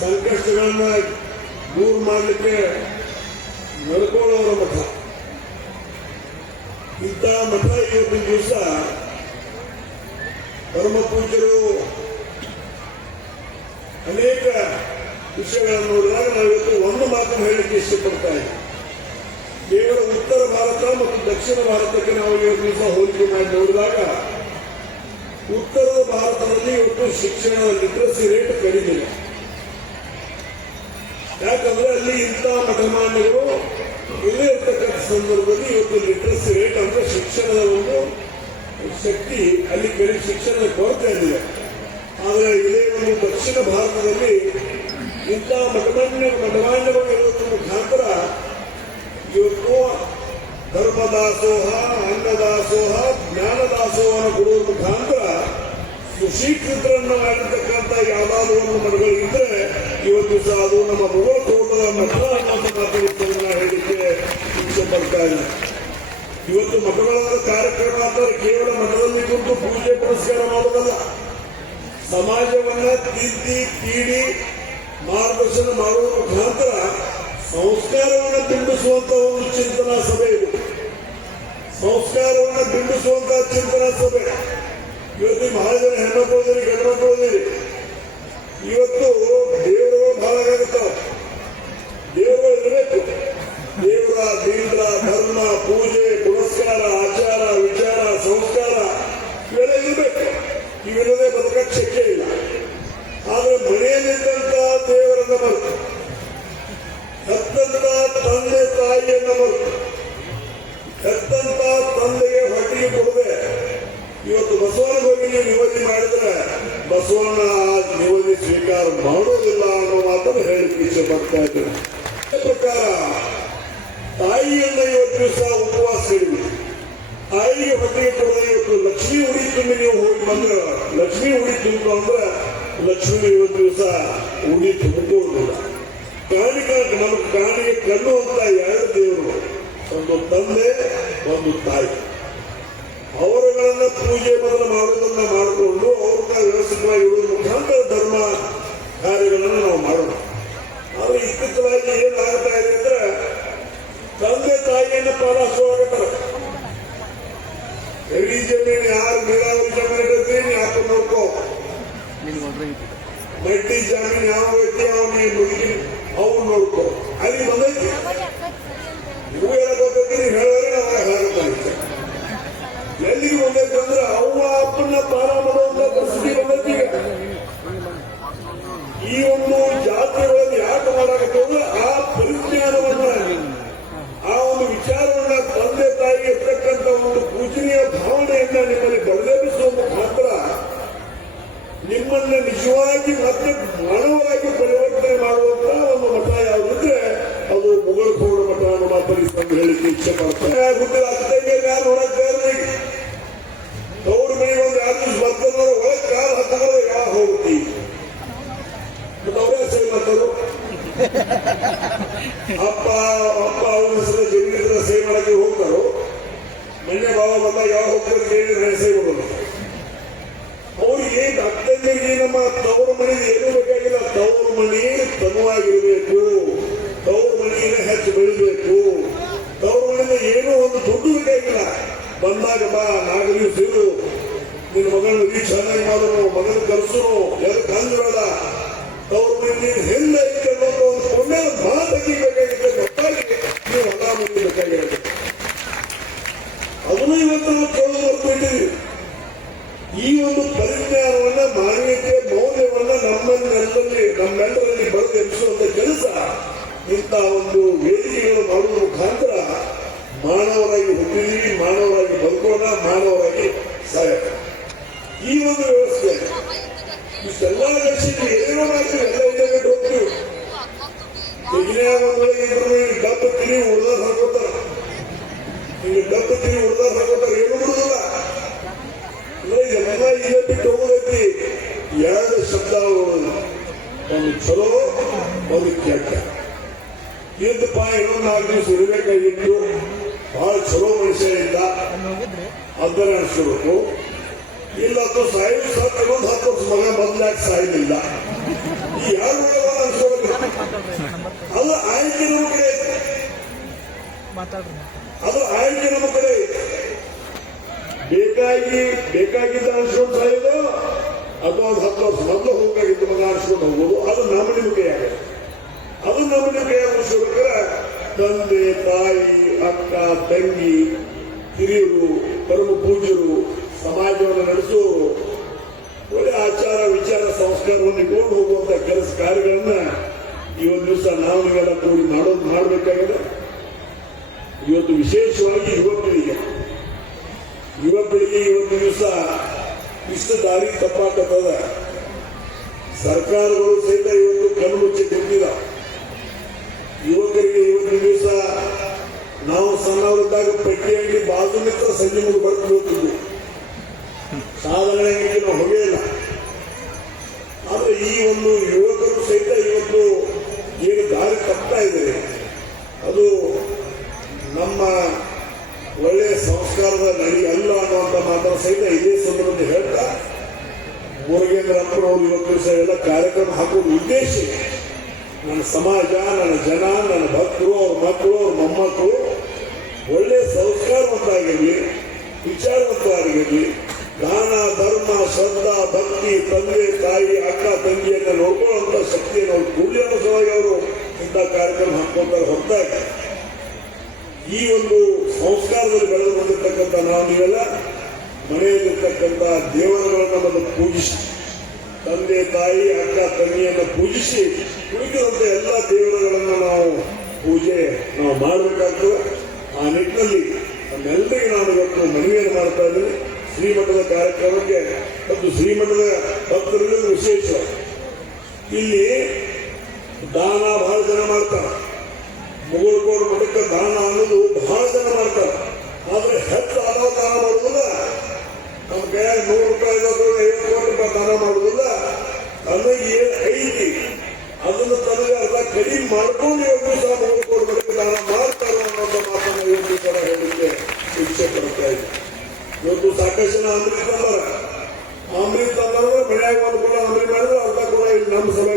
ಸಂಕಷ್ಟಗಳನ್ನ ದೂರ ಮಾಡಲಿಕ್ಕೆ ನಡ್ಕೊಳ್ಳೋರ ಮಠ. ಇಂಥ ಮಠ ಇವತ್ತಿನ ದಿವಸ ಪರಮ ಪೂಜ್ಯರು ಅನೇಕ ವಿಷಯಗಳನ್ನು ನೋಡಿದಾಗ ನಾವು ಇವತ್ತು ಒಂದು ಮಾತನ್ನು ಹೇಳಲಿಕ್ಕೆ ಇಷ್ಟಪಡ್ತಾ ಇದ್ದೀವಿ. ಕೇವಲ ಉತ್ತರ ಭಾರತ ಮತ್ತು ದಕ್ಷಿಣ ಭಾರತಕ್ಕೆ ನಾವು ಇವತ್ತು ದಿವಸ ಹೋಲಿಕೆ ಮಾಡಿ ನೋಡಿದಾಗ ಉತ್ತರದ ಭಾರತದಲ್ಲಿ ಇವತ್ತು ಶಿಕ್ಷಣದ ಲಿಟ್ರಸಿ ರೇಟ್ ಕಡಿಮೆ ಇದೆ. ಯಾಕಂದ್ರೆ ಅಲ್ಲಿ ಇಂಥ ಮಠಮಾನ್ಯರು ಇಲ್ಲೇ ಇರ್ತಕ್ಕಂಥ ಸಂದರ್ಭದಲ್ಲಿ ಇವತ್ತು ಲಿಟ್ರಸಿ ರೇಟ್ ಅಂದ್ರೆ ಶಿಕ್ಷಣದ ಒಂದು ಶಕ್ತಿ ಅಲ್ಲಿ ಕಡಿಮೆ, ಶಿಕ್ಷಣದ ಕೊರತೆ ಇದೆ. ಆದರೆ ಇದೇ ಒಂದು ದಕ್ಷಿಣ ಭಾರತದಲ್ಲಿ ಇಂಥ ಮಠಮಾನ್ಯಗಳು ಇರೋದ್ರ ಮುಖಾಂತರ ಇವತ್ತು ಧರ್ಮದಾಸೋಹ, ಅನ್ನದಾಸೋಹ, ಜ್ಞಾನದಾಸೋಹನ ಕೊಡುವ ಮುಖಾಂತರ ಸುಶೀಕೃತರನ್ನ ಮಾಡಿರ್ತಕ್ಕಂಥ ಯಾವ್ದಾದ್ರು ಒಂದು ಮಠಗಳು ಇದ್ರೆ ಇವತ್ತು ಸಹ ಅದು ನಮ್ಮ ಮುಗಳ ತೋಟದ ಮಠ ಅನ್ನೋ ಮಾತುಗಳನ್ನು ಹೇಳಿಕೆ ಇಚ್ಛೆ ಪಡ್ತಾ ಇಲ್ಲ. ಇವತ್ತು ಮಠಗಳಾದ ಕಾರ್ಯಕ್ರಮ ಅಂದರೆ ಕೇವಲ ಮಠದಲ್ಲಿ ಕುರಿತು ಪೂಜೆ ಪುರಸ್ಕಾರ ಮಾಡೋದಲ್ಲ, ಸಮಾಜವನ್ನ ತಿದ್ದಿ ತೀಡಿ ಮಾರ್ಗದರ್ಶನ ಮಾಡುವ ಮುಖಾಂತರ ಸಂಸ್ಕಾರವನ್ನು ಬಿಂಬಿಸುವಂತ ಒಂದು ಚಿಂತನಾ ಸಭೆ ಇದು. ಸಂಸ್ಕಾರವನ್ನು ಬಿಂಬಿಸುವಂತಹ ಚಿಂತನಾ ಸಭೆ. ಇವತ್ತು ಬಹಳ ಜನ ಹೆಣ್ಮಕ್ಳು ಹೋದಿರಿ, ಗಂಡ್ಮಕ್ಳು ಹೋದಿರಿ. ಇವತ್ತು ದೇವರುಗಳು ಬಹಳ ಆಗುತ್ತಾವ. ದೇವರುಗಳು ಇರಬೇಕು. ದೇವರ ದೀಂದ್ರ ಧರ್ಮ ಪೂಜೆ ಪುರಸ್ಕಾರ ಆಚಾರ ವಿಚಾರ ಸಂಸ್ಕಾರ ಇವೆಲ್ಲ ಇರಬೇಕು. ಇವೆಲ್ಲದೇ ಬದುಕಕ್ಕೆ ಶಕ್ಯ ಇಲ್ಲ. ಆದರೆ ಮನೆಯಲ್ಲಿದ್ದಂತ ದೇವರನ್ನ ಮರೆತು, ಹೆತ್ತಂತ ತಂದೆ ತಾಯಿಯನ್ನ ಮರೆತು, ಹೆತ್ತಂತ ತಂದೆಗೆ ಹೊಟ್ಟಿಗೆ ಕೊಡದೆ ಇವತ್ತು ಬಸವನ ಬಗ್ಗೆ ನಿವೃತ್ತಿ ಮಾಡಿದ್ರೆ ಬಸವನ ನಿವೃತ್ತಿ ಸ್ವೀಕಾರ ಮಾಡೋದಿಲ್ಲ ಅನ್ನೋ ಮಾತನ್ನು ಹೇಳಿಕ್ಕೆ ಇಚ್ಛೆ ಪಡ್ತಾ ಇದ್ದೇನೆ. ಪ್ರಕಾರ ತಾಯಿಯನ್ನ ಇವತ್ತು ದಿವಸ ಉಪವಾಸ ಹಿಡಿದು ತಾಯಿಗೆ ಹೊಟ್ಟಿಗೆ ಕೊಡದೆ ಇವತ್ತು ಲಕ್ಷ್ಮೀ ಉಡಿ ತುಂಬಿ ನೀವು ಹೋಗಿ ಬಂದ್ರೆ, ಲಕ್ಷ್ಮೀ ಉಡಿ ತುಂಬ ಅಂದ್ರೆ ಲಕ್ಷ್ಮಿ ಇವತ್ತು ದಿವಸ ಉಡಿ ತುಂಬಿಕೊಳ್ಳೋದಿಲ್ಲ. ನಮ್ಮ ಕಾಣಿಗೆ ಕಣ್ಣು ಅಂತ ಎರಡು ದೇವರು, ಒಂದು ತಂದೆ ಒಂದು ತಾಯಿ. ಅವರುಗಳನ್ನ ಪೂಜೆ ಮೊದಲು ಮಾಡುವುದನ್ನ ಮಾಡಿಕೊಂಡು ಅವ್ರನ್ನ ವ್ಯವಸ್ಥಿತವಾಗಿ ಇಡುವ ಮುಖಾಂತರ ಧರ್ಮ ಕಾರ್ಯಗಳನ್ನು ನಾವು ಮಾಡೋಣ. ಆದ್ರೆ ಇತ್ತೀಚೆಗೆ ಏನಾಗ್ತಾ ಇದೆ ಅಂದ್ರೆ ತಂದೆ ತಾಯಿಯನ್ನು ಪಾಲಿಸುವಾಗತ್ತಾರೆ. ಎಡಿ ಜಮೀನು ಯಾರು ನೀರಾವರಿ ಜಮೀನು ಇರುತ್ತೆ ನೀ ಹಾಕಿ ನೋಡ್ಕೋ, ಮಡ್ಡಿ ಜಮೀನು ಯಾವ ವ್ಯಕ್ತಿ ಅವನಿಗೆ ಮುಗಿ ಅವ್ನು ನೋಡ್ಕೋ, ಅಲ್ಲಿ ಬಂದೈತಿ ನೀವು ಹೇಳಕ್ ಹೋಗ್ತೈತಿ, ನೀವು ಹೇಳಿದ್ರೆ ನಾವು ಹೇಳುತ್ತಾ ಎಲ್ಲಿಗೆ ಬಂದೈತೆ ಅಂದ್ರೆ ಅವ್ವ ಅಪ್ಪನ್ನ ಪಾಲ ಮಾಡುವಂತ ಪರಿಸ್ಥಿತಿ ಬಂದೈತಿ. ಈ ಒಂದು ಜಾತ್ರೆಗಳಲ್ಲಿ ಯಾಕೆ ಮಾಡಾಕತ್ತಂದ್ರೆ ಆ ಪರಿಜ್ಞಾನವನ್ನ, ಆ ಒಂದು ವಿಚಾರವನ್ನ ತಂದೆ ತಾಯಿಗೆ ಇರ್ತಕ್ಕಂಥ ಒಂದು ಪೂಜನೀಯ ಭಾವನೆಯನ್ನ ನಿಮ್ಮಲ್ಲಿ ಬದಲಾಯಿಸುವ ಮುಖಾಂತರ ನಿಮ್ಮನ್ನ ನಿಜವಾಗಿ ಮತ್ತೆ ಮಾನವರಾಗಿ ಪರಿವರ್ತನೆ ಮಾಡುವಂತ ಒಂದು ಮಠ ಯಾವುದಿದ್ರೆ ಅದು ಮುಗಳ ಕೋಡ ಮಠ ಅನ್ನೋ ಮಾತನ್ನು ಹೇಳಿಕೆ ಇಚ್ಛೆ ಪಡ್ತಾರೆ. ಅತ್ತಂಗೆ ಯಾರು ನೋಡಕ್ ಅವ್ರ ಮನೆಗೆ ಒಂದು 2 ದಿವಸ ಬರ್ತದ ಒಳಗೆ ಕಾಲು ಹತ್ತಗಳು ಯಾವ ಹೋಗ್ತಿ ಅವರೇ ಸರಿ ಮಾಡ್ತಾರು. ಅಪ್ಪ ಅವ್ರ ಹೆಸರು ಜಮೀನಿದ್ರೆ ಸಹಿ ಮಾಡಕ್ಕೆ ಹೋಗ್ತಾರೋ, ಮನೆ ಭಾವ ಬಂದಾಗ ಯಾವ ಹೋಗ್ತಾರೆ ಕೇಳಿದ್ರೆ ಸಹಿ ಮಾಡೋದು. ಅವ್ರಿಗೆ ಅತ್ತಂದಿಗೆ ನಮ್ಮ ತವರು ಮನೆಗೆ ಏನೂ ಬೇಕಾಗಿಲ್ಲ. ತವರು ಮನೆ ತನುವಾಗಿರ್ಬೇಕು, ತವರು ಮನೆಯಿಂದ ಹೆಚ್ಚು ಬೆಳಿಬೇಕು, ತವರು ಮನೆಯಿಂದ ಏನೋ ಒಂದು ದುಡ್ಡು ಬೇಕಾಗಿಲ್ಲ. ಬಂದಾಗ ಬಾ 4 ದಿವಸ ಇರು, ನಿನ್ನ ಮಗಳನ್ನ ಚೆನ್ನಾಗಿ ಮಾಡೋನು, ಮಗನ ಕಲಿಸೋನು, ಎದಕ್ಕೆ ಹಂಗಿರೋದ ತವರು ಮನೆ ಹಿಂದೆ ಇಟ್ಕೊಂಡು ಒಂದು ಕೊಂಡೆ ಬಹಳ ತೆಗಿಬೇಕಾಗಿತ್ತು. ಗೊತ್ತಾಗಿ ನೀವು ಹೊಲ ಮನೆ ಬೇಕಾಗಿರುತ್ತೆ. ಅದನ್ನು ಇವತ್ತು ನಾವು ಕೇಳೋದು ಬರ್ತಿದ್ದೀವಿ. ಈ ಒಂದು ಪರಿಜ್ಞಾನವನ್ನ, ಮಾನವೀಯತೆ ಮೌಲ್ಯವನ್ನ ನಮ್ಮೆಲ್ಲರಲ್ಲಿ ಬರೆದು ಎಬ್ಬಿಸುವಂತ ಕೆಲಸ ಇಂಥ ಒಂದು ವೇದಿಕೆಗಳು ಮಾಡುವ ಮುಖಾಂತರ ಮಾನವರಾಗಿ ಹುಟ್ಟಿದೀವಿ, ಮಾನವರಾಗಿ ಬದುಕೋಣ, ಮಾನವರಾಗಿ ಸಾಯೋಣ. ಈ ಒಂದು ವ್ಯವಸ್ಥೆ ಇಷ್ಟೆಲ್ಲ ಲಕ್ಷಕ್ಕೆ ಏನೇನೋ ಮಾಡ್ತೀವಿ, ಎಲ್ಲ ಇಂಟರ್ನೆಟ್ ಹೋಗ್ತೀವಿ. ಇಬ್ಬರು ಡಬ್ಬ ತಿರಿ ಉಳ್ದಾರ ಹಾಕೋತಾರ, ಈಗ ಡಬ್ಬ ತಿರಿ ಉಳ್ದಾರ ಹಾಕೋತಾರ, ಏನು ಬಿಡುದಿಲ್ಲ. ಎಲ್ಲ ಇಲ್ಲೇ ಬಿಟ್ಟು ಹೋಗೋದೈತಿ. 2 ಶಬ್ದ, ಒಂದು ಚಲೋ ಒಂದು ಕೆಟ್ಟ. ಇದ್ದಪ್ಪ ಇನ್ನೊಂದು 4 ದಿವಸ ಇರಬೇಕಾಗಿತ್ತು, ಬಹಳ ಚಲೋ ಮನುಷ್ಯ ಇಲ್ಲ ಅದನ್ನ ಅನಿಸ್ಬೇಕು. ಇಲ್ಲ ಅಥವಾ ಸಾಯಿಲ್ ಇನ್ನೊಂದು 10 ವರ್ಷ ಮಗ ಮೊದಲಾಗಿ ಸಾಯಲಿಲ್ಲ. ಈ 2 ಅದು ಆಯ್ಕೆ ನಮ್ಮ ಕಡೆ ಬೇಕಾಗಿದ್ದ ಅನ್ಸ್ಕೊಂಡು ಸಾಯೋದು ಅಥವಾ 10 ವರ್ಷ ಮೊದಲು ಹೋಗಾಗಿದ್ದು ಮಗ ಅನ್ಸ್ಕೊಂಡು ಹೋಗ್ಬೋದು. ಅದು ನಮ್ಮ ನಿಮ್ಮ ಕೈಯಾಗ ಅದು ನಮ್ಮ ನಿಮ್ಮ ಕೈಯಾಗ ಅನ್ಸ್ಕೋಬೇಕಾದ್ರೆ ತಂದೆ ತಾಯಿ ಅಕ್ಕ ತಂಗಿ ಹಿರಿಯರು ಪರಮ ಪೂಜ್ಯರು ಸಮಾಜವನ್ನು ನಡೆಸುವವರು ಒಳ್ಳೆ ಆಚಾರ ವಿಚಾರ ಸಂಸ್ಕಾರವನ್ನು ಇಟ್ಕೊಂಡು ಹೋಗುವಂತ ಕೆಲಸ ಕಾರ್ಯಗಳನ್ನ ಇವತ್ತು ದಿವಸ ನಾವು ನೀವೆಲ್ಲ ಕೂಡಿ ಮಾಡಬೇಕಾಗಿದೆ. ಇವತ್ತು ವಿಶೇಷವಾಗಿ ಯುವ ಪೀಳಿಗೆ ಇವತ್ತು ದಿವಸ ಇಷ್ಟು ದಾರಿ ತಪ್ಪಾಕತ್ತದ. ಸರ್ಕಾರಗಳು ಸಹಿತ ಇವತ್ತು ಕಣ್ಣು ಮುಚ್ಚಿ ಕುಂತಿದ. ಯುವಕರಿಗೆ ಇವತ್ತಿನ ದಿವಸ ನಾವು ಸಣ್ಣವರಿದ್ದಾಗ ಪಟ್ಟಿ ಅಂಗಡಿ ಬಾಜು ನಿಂತ ಸಂಜೆ ಮುಂದೆ ಬರ್ಕೊಂಡು ಹೋಗ್ತಿದ್ವಿ. ಸಾಧಾರಣ ನಾವು ಹೊಗೆ ಇಲ್ಲ. ಆದ್ರೆ ಈ ಒಂದು ಯುವಕರು ಸಹಿತ ಇವತ್ತು ಏನು ದಾರಿ ತಪ್ತಾ ಇದ್ದಾರೆ ಅದು ನಮ್ಮ ಒಳ್ಳೆಯ ಸಂಸ್ಕಾರದ ನಡಿ ಅಲ್ಲ ಅನ್ನುವಂಥ ಮಾತನ್ನು ಸಹಿತ ಇದೇ ಸಂದರ್ಭದಲ್ಲಿ ಹೇಳ್ತಾ ಮುರುಗೇಂದ್ರ ಅಪ್ಪನವರು ಇವತ್ತು ದಿವಸ ಎಲ್ಲ ಕಾರ್ಯಕ್ರಮ ಹಾಕುವ ಉದ್ದೇಶ ನನ್ನ ಸಮಾಜ, ನನ್ನ ಜನ, ನನ್ನ ಭಕ್ತರು, ಅವ್ರ ಮಕ್ಕಳು, ಅವ್ರ ಮೊಮ್ಮಕ್ಕಳು ಒಳ್ಳೆಯ ಸಂಸ್ಕಾರವಂತಾಗಿರಲಿ, ವಿಚಾರವಂತರಾಗಿರಲಿ, ದಾನ ಧರ್ಮ ಶ್ರದ್ಧಾ ಭಕ್ತಿ ತಂದೆ ತಾಯಿ ಅಕ್ಕ ತಂಗಿಯನ್ನ ನೋಡ್ಕೊಳ್ಳುವಂತ ಶಕ್ತಿಯನ್ನು ಅವ್ರು ಕೂಡಲೇ ಸಲುವಾಗಿ ಅವರು ಇಂಥ ಕಾರ್ಯಕ್ರಮ ಹಾಕೊಳ್ತಾರೆ. ಹೊರತಾಗಿ ಈ ಒಂದು ಸಂಸ್ಕಾರದಲ್ಲಿ ಬೆಳೆದು ಬಂದಿರ್ತಕ್ಕಂಥ ನಾವು ನೀವೆಲ್ಲ ಮನೆಯಲ್ಲಿರ್ತಕ್ಕಂಥ ದೇವರುಗಳನ್ನು ಮೊದಲು ಪೂಜಿಸಿ, ತಂದೆ ತಾಯಿ ಅಕ್ಕ ತಂಗಿಯನ್ನು ಪೂಜಿಸಿ ಉಳಿದಂತ ಎಲ್ಲ ದೇವರುಗಳನ್ನು ನಾವು ಮಾಡಬೇಕಾಗ್ತದೆ. ಆ ನಿಟ್ಟಿನಲ್ಲಿ ನಮ್ಮೆಲ್ಲರಿಗೆ ನಾನು ಇವತ್ತು ಮನವಿಯನ್ನು ಮಾಡ್ತಾ ಇದ್ದೀನಿ. ಶ್ರೀಮಠದ ಕಾರ್ಯಕ್ರಮಕ್ಕೆ ಮತ್ತು ಶ್ರೀಮಠದ ಭಕ್ತರಿಗೆ ವಿಶೇಷ ಇಲ್ಲಿ ದಾನ ಬಹಳ ಜನ ಮಾಡ್ತಾರೆ. ಮುಗುಳ್ಕೋಡು ಮಠಕ್ಕೆ ದಾನ ಅನ್ನೋದು ಬಹಳ ಜನ ಮಾಡ್ತಾರೆ. ಆದ್ರೆ ಹೆಚ್ಚು ದಾನ ಮಾಡುವುದಿಲ್ಲ. ನಮ್ಮ ಕೈಯಾಗ 100 ರೂಪಾಯಿ 50 ರೂಪಾಯಿ ದಾನ ಮಾಡುವುದಿಲ್ಲ. ತನಗೆ ಏನು ಐತಿ ಅದನ್ನು ತನಗೆ ಅರ್ಧ ಕಡಿಮೆ ಮಾಡ್ಕೊಂಡು ಇವತ್ತು ಸಹ ಮುಗುಳ್ಕೋಡು ಮಠಕ್ಕೆ ದಾನ ಮಾಡ್ತಾರೆ ಅನ್ನೋ ಮಾತನ್ನು ಇವತ್ತು ಸಹ ಹೇಳಲಿಕ್ಕೆ ಇಚ್ಛೆ ಪಡ್ತಾ ಇದ್ದೆ. ಇವತ್ತು ಸಾಕಷ್ಟು ಜನ ಅಮೃತ ತಂದಾರ. ಮನ್ಯಾಗ ಒಂದು ಕೂಡ ಅಮೃತ ಮಾಡಿದ್ರೆ ಅರ್ಧ ಕೂಡ ಇಲ್ಲಿ ನಮ್ಮ ಸಭೆ